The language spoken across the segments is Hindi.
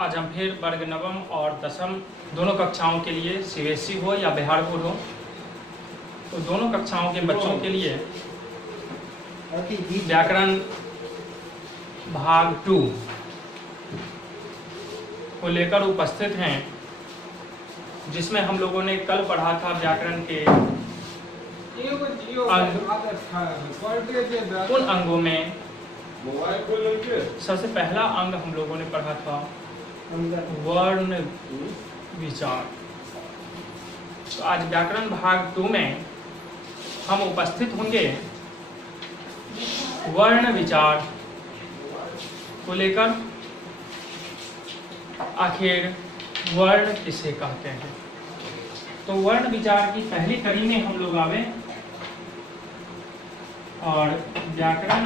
आज हम फिर वर्ग नवम और दसम दोनों कक्षाओं के लिए सीबीएसई हो या बिहार बोर्ड हो, तो दोनों कक्षाओं के बच्चों के लिए व्याकरण भाग 2 को लेकर उपस्थित हैं, जिसमें हम लोगों ने कल पढ़ा था व्याकरण के उन अंगों में सबसे पहला अंग हम लोगों ने पढ़ा था वर्ण विचार। तो आज व्याकरण भाग 2 में हम उपस्थित होंगे वर्ण विचार को लेकर। आखिर वर्ण किसे कहते हैं? तो वर्ण विचार की पहली कड़ी में हम लोग आवे और व्याकरण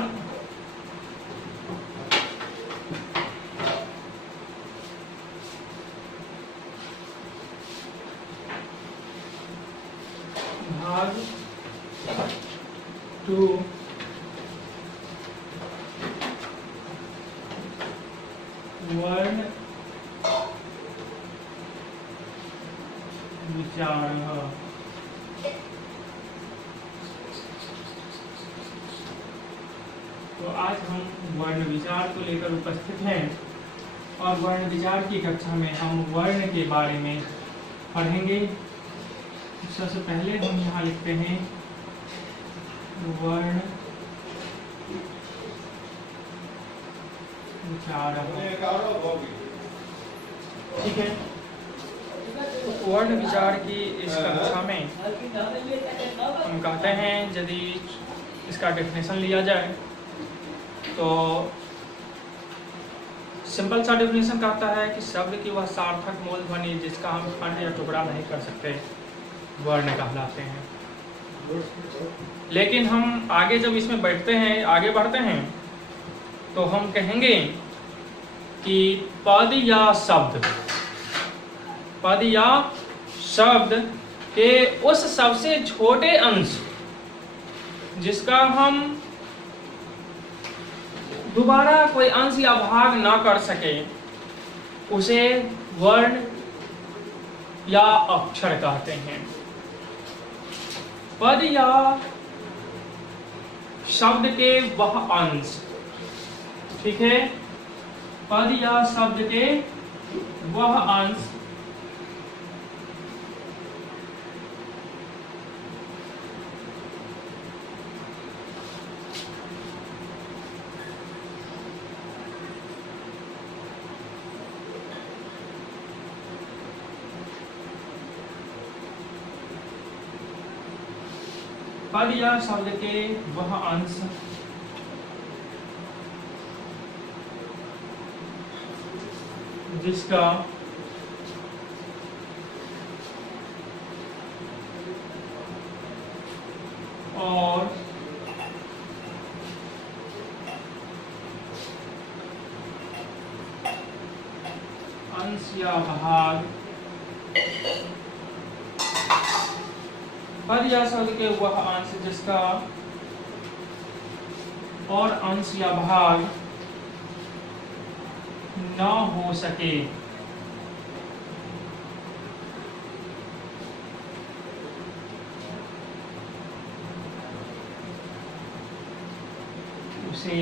भाग 2 वर्ण विचार। तो आज हम वर्ण विचार को लेकर उपस्थित हैं और वर्ण विचार की कक्षा में हम वर्ण के बारे में पढ़ेंगे। सबसे पहले हम यहाँ लिखते हैं वर्ण विचार। ठीक है, वर्ण विचार की इस कक्षा में हम कहते हैं, यदि इसका डेफिनेशन लिया जाए तो सिंपल सा डेफिनेशन कहता है कि शब्द की वह सार्थक मूल ध्वनि जिसका हम खंड या टुकड़ा नहीं कर सकते वर्ण कहलाते हैं। लेकिन हम आगे जब इसमें आगे बढ़ते हैं तो हम कहेंगे कि पद या शब्द के उस सबसे छोटे अंश जिसका हम दोबारा कोई अंश या भाग ना कर सके उसे वर्ण या अक्षर कहते हैं। पद या शब्द के वह अंश, ठीक है, पद या शब्द के वह अंश पद या शब्द के वह अंश जिसका और अंश या भाग, पद या शब्द के वह अंश जिसका और अंश या भाग न हो सके उसे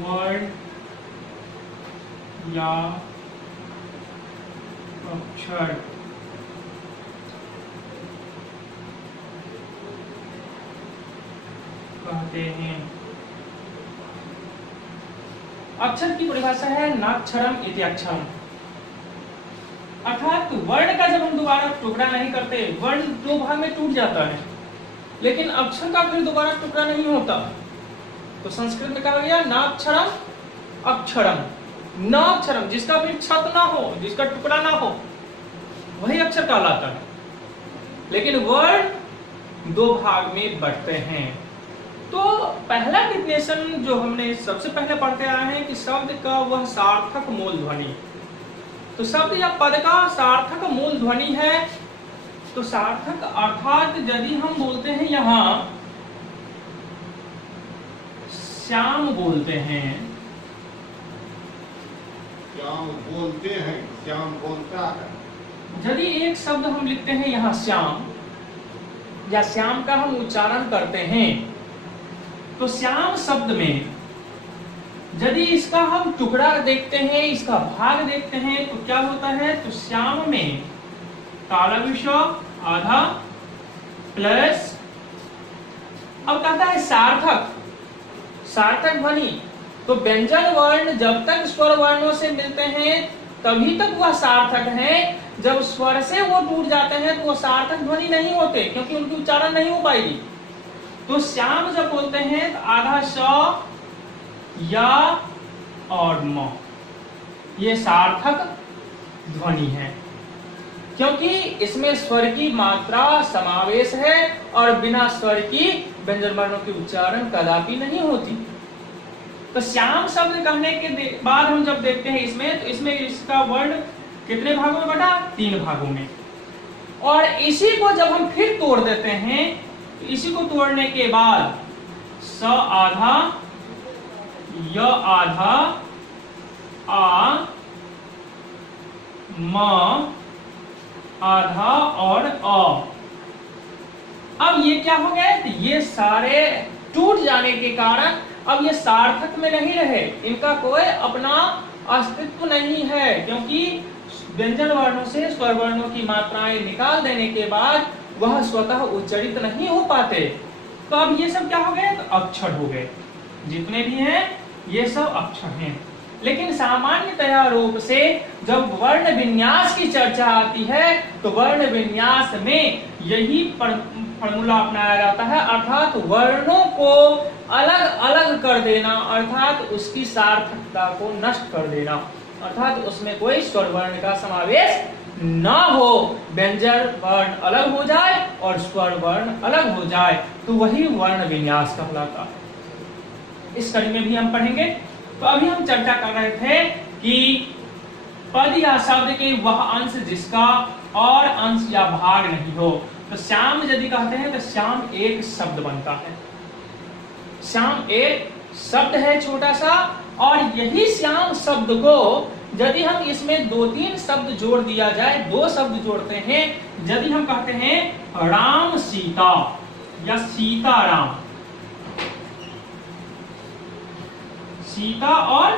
वर्ण या अक्षर कहते हैं। अक्षर की परिभाषा है नाक्षरम इति अक्षरम, अर्थात वर्ण का जब हम दोबारा टुकड़ा नहीं करते, वर्ण दो भाग में टूट जाता है, लेकिन अक्षर का फिर दोबारा टुकड़ा नहीं होता। तो संस्कृत में कहा गया नाक्षरम अक्षरम, नाक्षरम जिसका फिर छत ना हो, जिसका टुकड़ा ना हो, वही अक्षर कहलाता है। लेकिन वर्ण दो भाग में बढ़ते हैं। तो पहला डेफिनेशन जो हमने सबसे पहले पढ़ते आए हैं कि शब्द का वह सार्थक मूल ध्वनि। तो शब्द या पद का सार्थक मूल ध्वनि है। तो सार्थक अर्थात यदि हम बोलते हैं यहाँ श्याम बोलते हैं। श्याम बोलते हैं, श्याम बोलता है। यदि एक शब्द हम लिखते हैं यहाँ श्याम, या श्याम का हम उच्चारण करते हैं, तो श्याम शब्द में यदि इसका हम टुकड़ा देखते हैं, इसका भाग देखते हैं, तो क्या होता है? तो श्याम में तालव्य आधा प्लस, अब कहता है सार्थक, सार्थक ध्वनि। तो व्यंजन वर्ण जब तक स्वर वर्णों से मिलते हैं तभी तक वह सार्थक है। जब स्वर से वो टूट जाते हैं तो वो सार्थक ध्वनि नहीं होते, क्योंकि उनकी उच्चारण नहीं हो पाएगी। तो श्याम जब बोलते हैं तो आधा श या और म, ये सार्थक ध्वनि है, क्योंकि इसमें स्वर की मात्रा समावेश है और बिना स्वर की व्यंजन वर्णों की उच्चारण कदापि नहीं होती। तो श्याम शब्द कहने के बाद हम जब देखते हैं इसमें, तो इसमें इसका वर्ण कितने भागों में बटा? 3 भागों में। और इसी को जब हम फिर तोड़ देते हैं, तो इसी को तोड़ने के बाद स आधा, य आधा, आ, म आधा और अ। अब ये क्या हो गए? तो ये सारे टूट जाने के कारण अब ये सार्थक में नहीं रहे, इनका कोई अपना अस्तित्व नहीं है, क्योंकि व्यंजन वर्णों से स्वर वर्णों की मात्राएं निकाल देने के बाद वह स्वतः उच्चारित नहीं हो पाते। तो अब ये सब क्या हो गए? तो अक्षर हो गए। जितने भी हैं ये सब अक्षर हैं। लेकिन सामान्यतया रूप से जब वर्ण विन्यास की चर्चा आती है तो वर्ण विन्यास में यही फॉर्मूला अपनाया जाता है, अर्थात वर्णों को अलग अलग कर देना, अर्थात उसकी सार्थकता को नष्ट कर देना, अर्थात उसमें कोई स्वर वर्ण का समावेश न हो, व्यंजन वर्ण अलग हो जाए और स्वर वर्ण अलग हो जाए, तो वही वर्ण विन्यास कहलाता है। इस कड़ी में भी हम पढ़ेंगे। तो अभी हम चर्चा कर रहे थे कि पद या शब्द के वह अंश जिसका और अंश या भाग नहीं हो। तो श्याम यदि कहते हैं तो श्याम एक शब्द बनता है। श्याम एक शब्द है छोटा सा, और यही श्याम शब्द को यदि हम इसमें 2-3 शब्द जोड़ दिया जाए, 2 शब्द जोड़ते हैं, यदि हम कहते हैं राम सीता या सीता राम, सीता और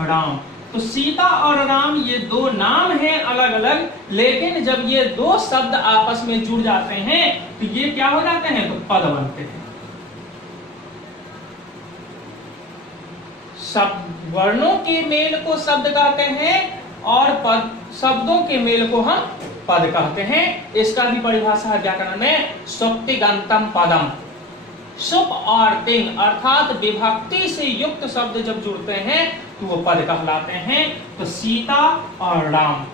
राम, तो सीता और राम ये 2 नाम हैं अलग अलग, लेकिन जब ये 2 शब्द आपस में जुड़ जाते हैं तो ये क्या हो जाते हैं? तो पद बनते हैं। शब्द वर्णों के मेल को शब्द कहते हैं और पद शब्दों के मेल को हम पद कहते हैं। इसका भी परिभाषा है व्याकरण में, सुप्तिगंतम पदम। सुप और तिंग अर्थात विभक्ति से युक्त शब्द जब जुड़ते हैं तो वो पद कहलाते हैं। तो सीता और राम,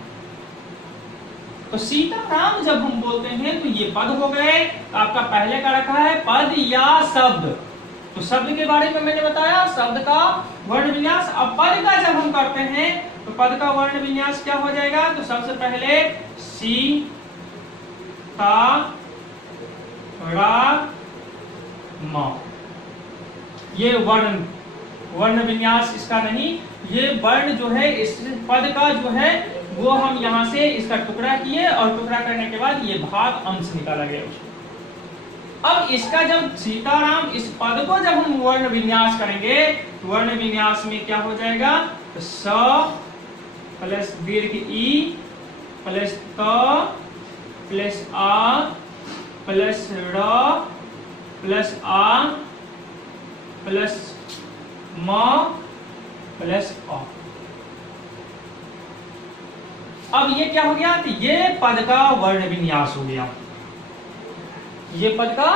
तो सीता राम जब हम बोलते हैं तो ये पद हो गए। तो आपका पहले का रखा है पद या शब्द, तो शब्द के बारे में मैंने बताया, शब्द का वर्ण विन्यास। अब पद का जब हम करते हैं तो पद का वर्ण विन्यास क्या हो जाएगा? तो सबसे पहले सी ता रा म, ये वर्ण विन्यास इसका नहीं, ये वर्ण जो है इस पद का जो है वो हम यहाँ से इसका टुकड़ा किए और टुकड़ा करने के बाद ये भाग अंश निकाला गया उसको। अब इसका जब सीताराम इस पद को जब हम वर्ण विन्यास करेंगे तो वर्ण विन्यास में क्या हो जाएगा? तो स प्लस दीर्घ ई प्लस त प्लस आ प्लस र प्लस आ प्लस म प्लस अ। अब ये क्या हो गया? तो ये पद का वर्ण विन्यास हो गया, ये पद का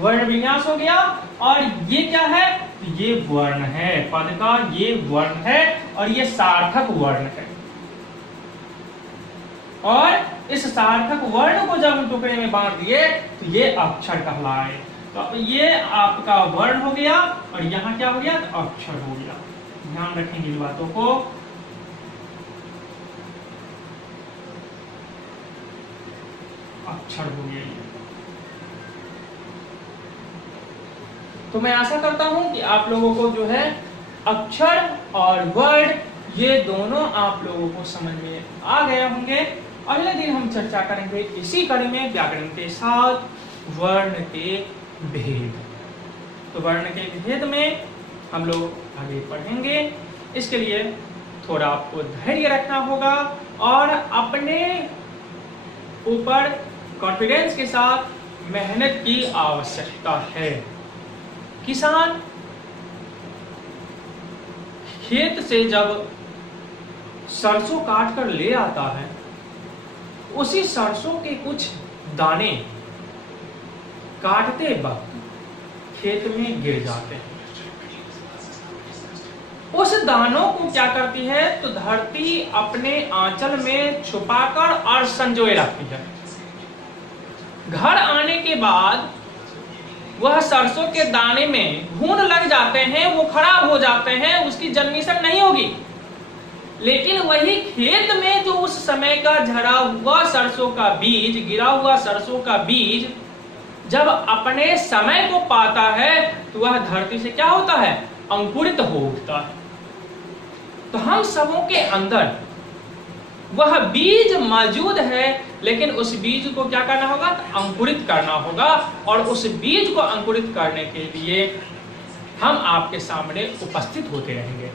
वर्ण विन्यास हो गया। और ये क्या है? तो ये वर्ण है, पद का ये वर्ण है और ये सार्थक वर्ण है। और इस सार्थक वर्ण को जब हम टुकड़े में बांट दिए तो ये अक्षर कहलाए। तो ये आपका वर्ण हो गया और यहाँ क्या हो गया? तो अक्षर हो गया। ध्यान रखेंगे इन बातों को। अक्षर हो गया ये। तो मैं आशा करता हूं कि आप लोगों को जो है अक्षर और वर्ड ये दोनों आप लोगों को समझ में आ गए होंगे। अगले दिन हम चर्चा करेंगे इसी कड़ी में व्याकरण के साथ वर्ण के भेद। तो वर्ण के भेद में हम लोग आगे पढ़ेंगे। इसके लिए थोड़ा आपको धैर्य रखना होगा और अपने ऊपर कॉन्फिडेंस के साथ मेहनत की आवश्यकता है। किसान खेत से जब सरसों काट कर ले आता है, उसी सरसों के कुछ दाने काटते वक्त खेत में गिर जाते हैं। उस दानों को क्या करती है तो धरती अपने आंचल में छुपाकर और संजोए रखती है। घर आने के बाद वह सरसों के दाने में घून लग जाते हैं, वो खराब हो जाते हैं, उसकी जर्मिनेशन नहीं होगी। लेकिन वही खेत में जो उस समय का झड़ा हुआ सरसों का बीज, गिरा हुआ सरसों का बीज जब अपने समय को पाता है तो वह धरती से क्या होता है, अंकुरित हो उठता है। तो हम सबों के अंदर वह बीज मौजूद है, लेकिन उस बीज को क्या करना होगा, अंकुरित करना होगा। और उस बीज को अंकुरित करने के लिए हम आपके सामने उपस्थित होते रहेंगे।